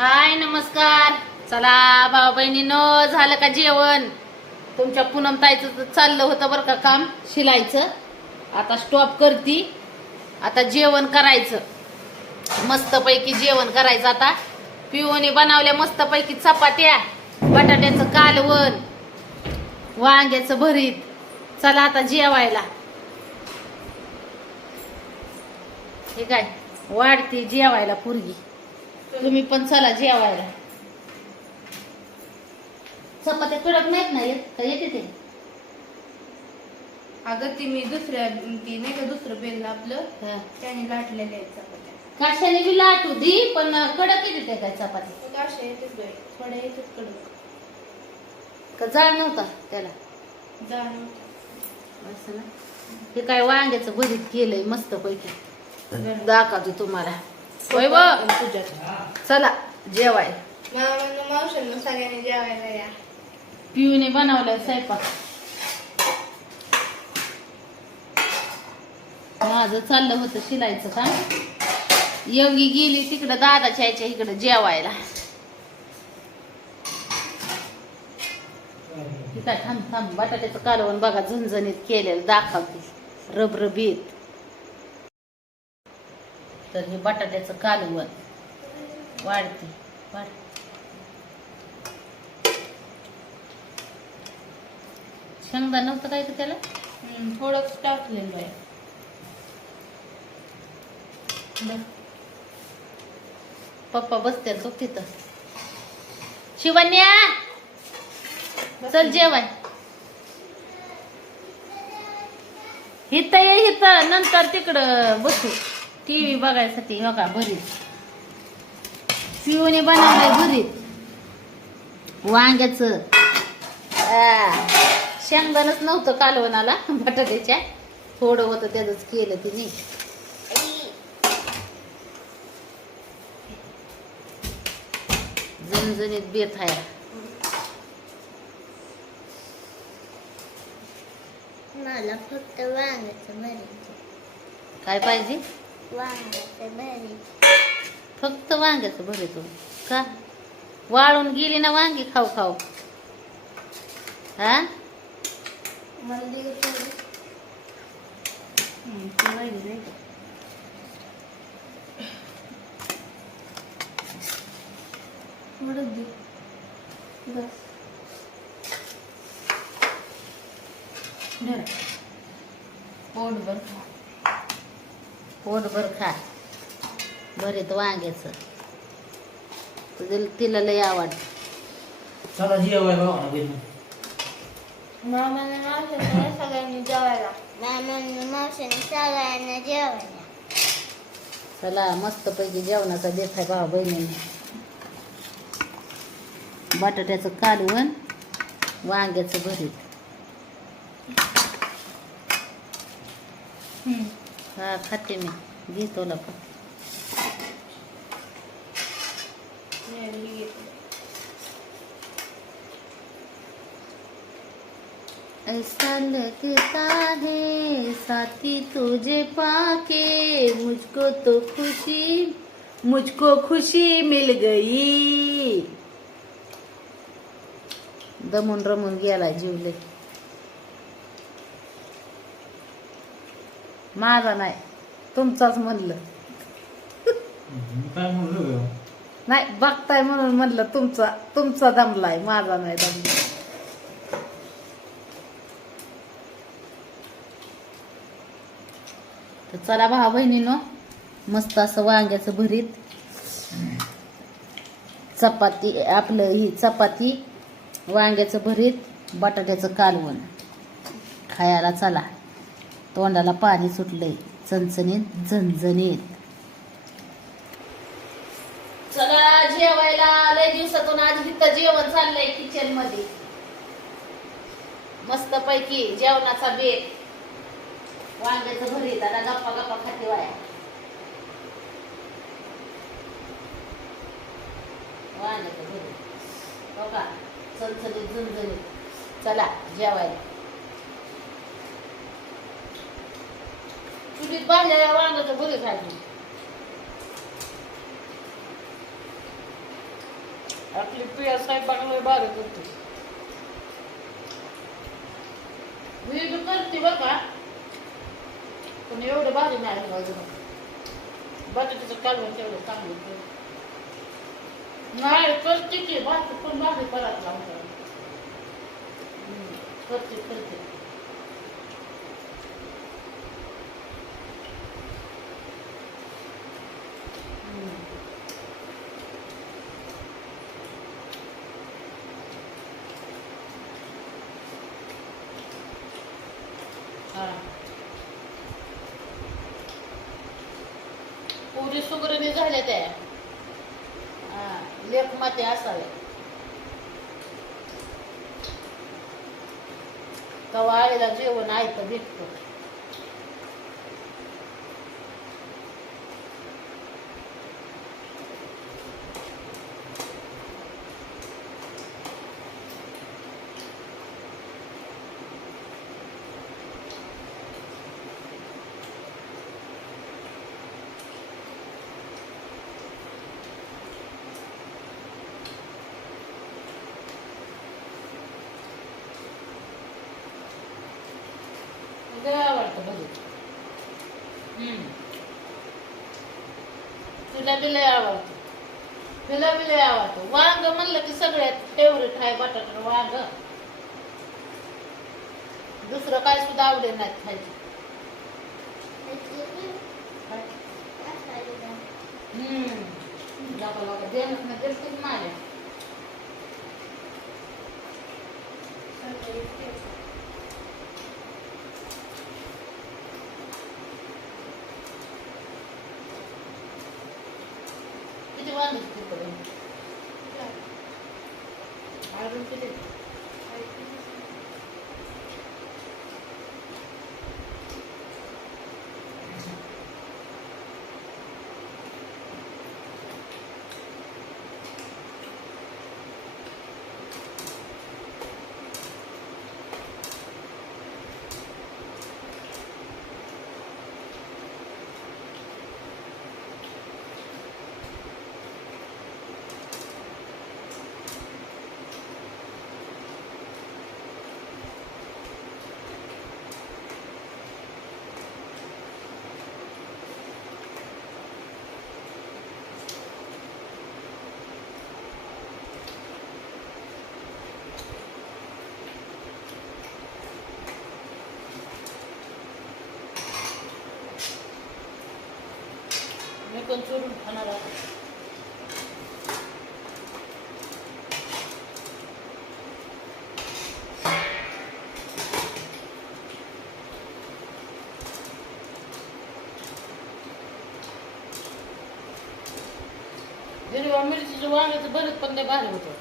हाय नमस्कार. चला भाऊ बहिणीनो झालं का जेवण? तुमच्या पूनम ताईचं तर चाललं होतं बरं का काम शिलायचं आता स्टॉप करती. आता जेवण करायचं. मस्तपैकी जेवण करायचं आता. पिऊने बनवल्या मस्तपैकी चपात्या बटाट्याचं कालवण वांग्याचं भरीत. चला आता जेवायला. हे काय? वाढती जेवायला पुरगी. तुम्ही पण चला जेवायला. चपात्या कडक नाहीत ना येत का? येते ते. अगं ती मी दुसऱ्या ती नाही का दुसरं बेल आपलं हा. त्याने लाटलेल्या आहेत चपात्या. कशाने बी लाटू दी पण कडक येते ते काय चपाती मग अशा येतात बाई. थोड्या येतात कडक. का जाळ नव्हता त्याला? जाणं असं ना? हे काय वांग्याचं भरीत केलंय मस्त पैकी दाखवतो तुम्हाला. होय चला जेवाय. मामानं मावशांना सगळ्यांनी जेवायला या. पिऊने बनवलाय स्वयंपाक. माझं चाललं होतं शिलायचं काम. योगी गेली तिकडं दादाच्या याच्या इकडं जेवायला. काय थांब थांब बटाट्याचं कालवण बघा झणझणीत केलेलं दाखवते. रबरबीत. तर हे बटाट्याचं कालवण वाढते. वाढ. शेंगदा नव्हतं काय का त्याला? थोडंच टाकलेलं आहे. पप्पा बसते तो तिथं. शिवन्या चल जेवाय हिथं ये हिथं. नंतर तिकडं बसू. टीव्ही बघायसाठी हो का भरीत. पिऊने बनवलंय भरीत. वांग्याच. शेंगदाणच नव्हतं कालवणाला बटाट्याच्या. थोडं होतं त्याच केलं तिने. झणझणीत बेत आहे. मला फक्त वांग्याचं काय पाहिजे? फक्त वांग्याचं भरीत हो. का वाळून गेली ना वांगी खाऊ खाऊ हा मला दे गं थोडं. हम्म, ती राहिली नाही का? थोडं दे बस धर. पोटभर खा पोटभर खा. भरीत वांग्याचं. तुझं तिला लय आवड. चला बहिणी मामाने मावशांना सगळ्यांनी जेवायला. मामांनी मावशीने सगळ्यांना जेवायला. चला मस्त पैकी जेवणाचा देत आहे भाऊ बहिणीने. बटाट्याचं कालवण वांग्याचं भरीत. हा खाते मी। घे नाही, मी ऐसा लगता है साथी तुझे पाके मुझको तो खुशी मुझको खुशी मिल गई। दमून रमून गेला जीवले माझा नाही. तुमचाच म्हणलं. काय म्हणलं नाही बघताय म्हणून म्हणलं तुमचा तुमचा दमलाय माझा नाही दमला. तर चला भाऊ बहिणीनो मस्त असं वांग्याचं भरीत. चपाती आपलं ही चपाती वांग्याचं भरीत बटाट्याचं कालवण. खायला चला. तोंडाला पाणी सुटलंय. चणचणीत झणझणीत. चला जेवायला लय दिवसातून आज इथं जेवण चाललंय किचनमध्ये मस्त पैकी जेवणाचा बेत वांग्याचं भरी आता गप्पा गप्पा खाते वाया वांग्याचं भरी. हो का चणचणीत झणझणीत. चला जेवायला. चुलीत बांधलेल्या वांग्याचं भरीत खायचं. आपली पिया स्वयंपाक लय भारी करते मी बी करते का? पण एवढं भारी नाही बाजूला बटाट्याचं कालवण तेवढं चांगलं. नाही करते की बाकी पण भारी परत लावतो करते करते. तवा आईला जेवण ऐकतं भेटतं लय आवडतं भजी हम्म. तुला बी लय आवडतं तुला बी लय आवडतं वांग म्हणलं की सगळ्यात फेवरेट आहे बटाटा वांग. दुसरं काय सुद्धा आवडेल नाही खायचं. काय? हम्म देणं ना माझ्या किती वांग तिकडे अजून किती मी पण चोरून खाणार आहे हिरव्या मिरचीचं वांग्याचं बरेच पण ते भारी होतं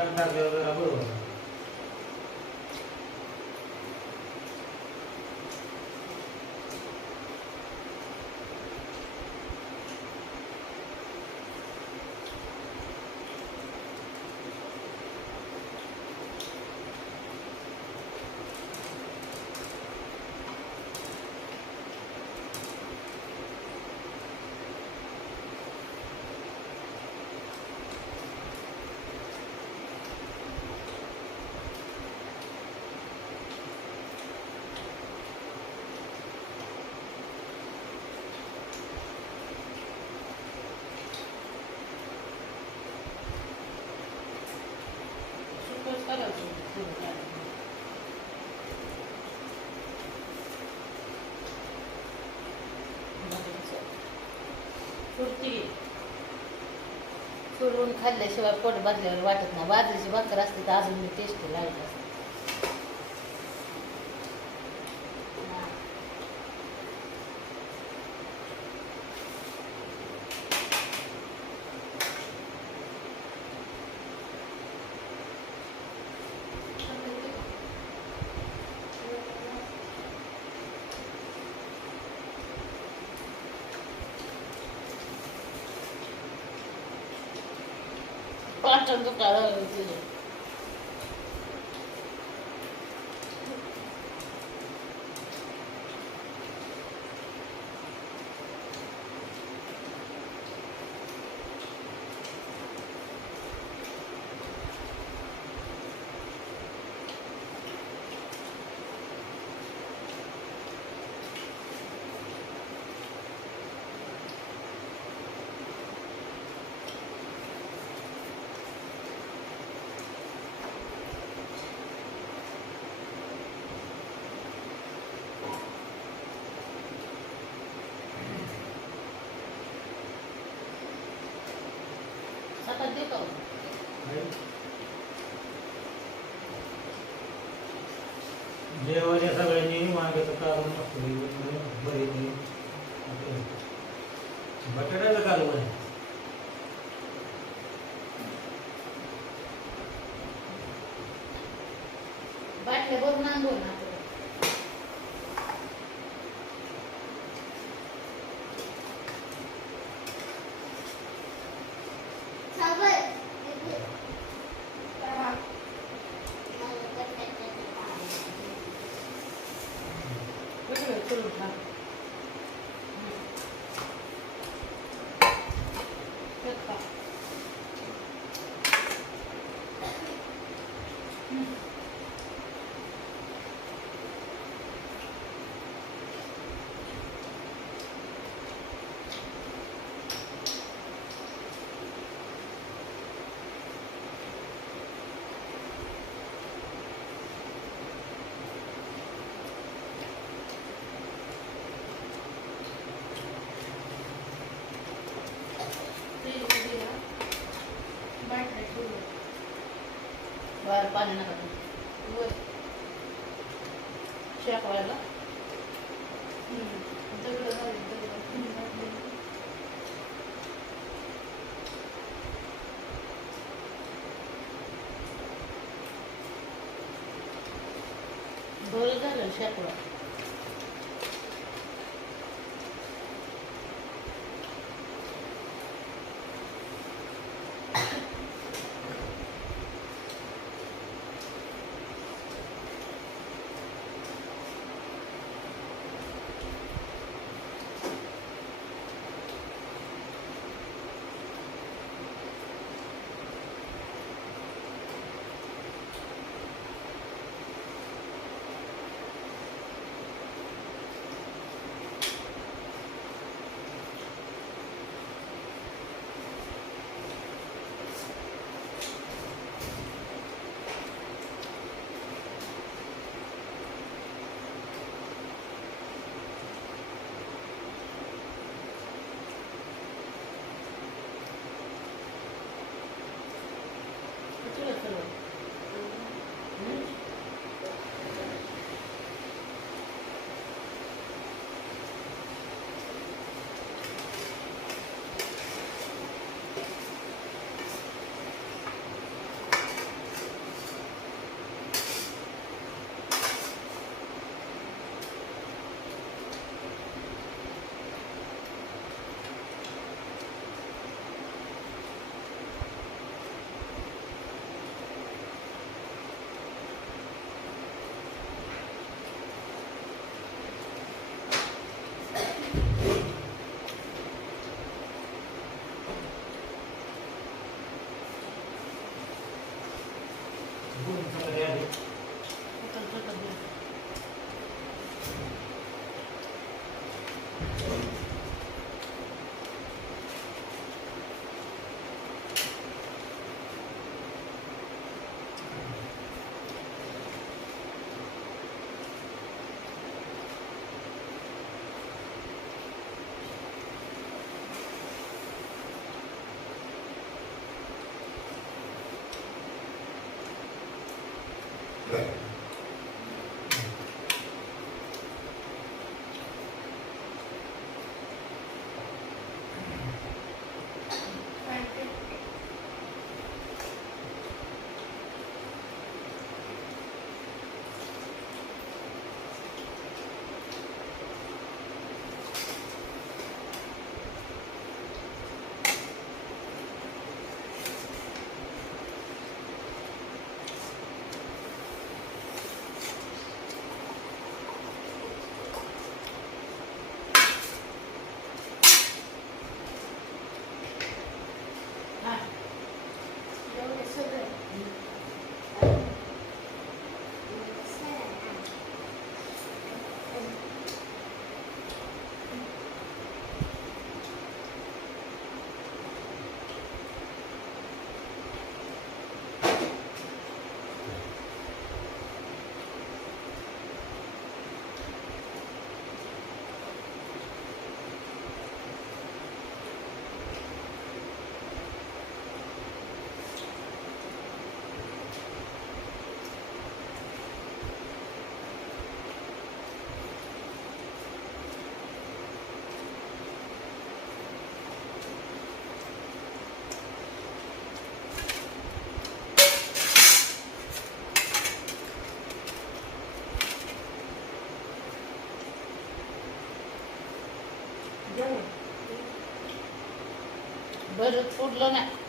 ¿Qué es चुरून खाल्ल्याशिवाय पोट भरल्यावर वाटत नाही. बाजरीची भाकर असते तर अजून मी टेस्टी लागत असते. tanto en लागलं तुझं सगळ्यांनी मागायचं कारण नसतं बरे बटाट्याचं कारण आहे बाटल्या बघ नांगो ना 就是他。बरं पाणी नका देऊ. दगड बरं झालं शेकवा भरत पुरलं नाही.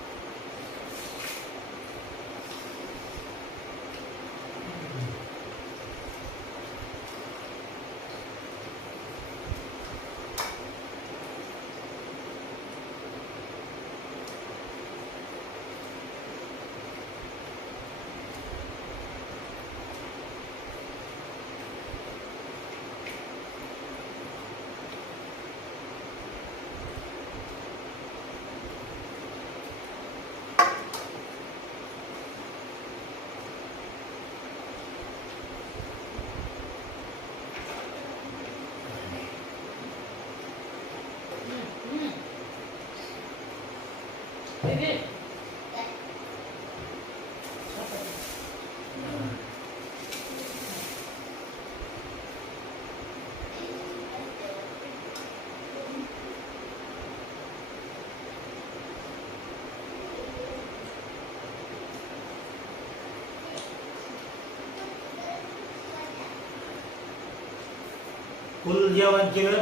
कुल जेवण केलं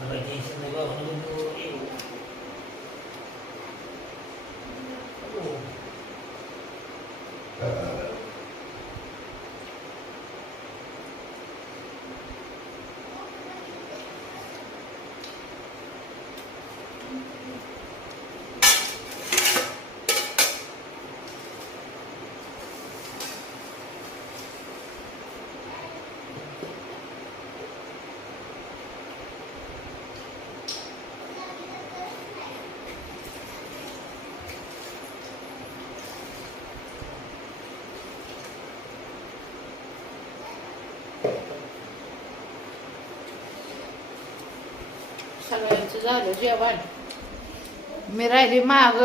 आता टेन्शन नाही बाबा, नको येऊ. हो. सगळ्यांचं झालं जेवण. मी राहिली माग.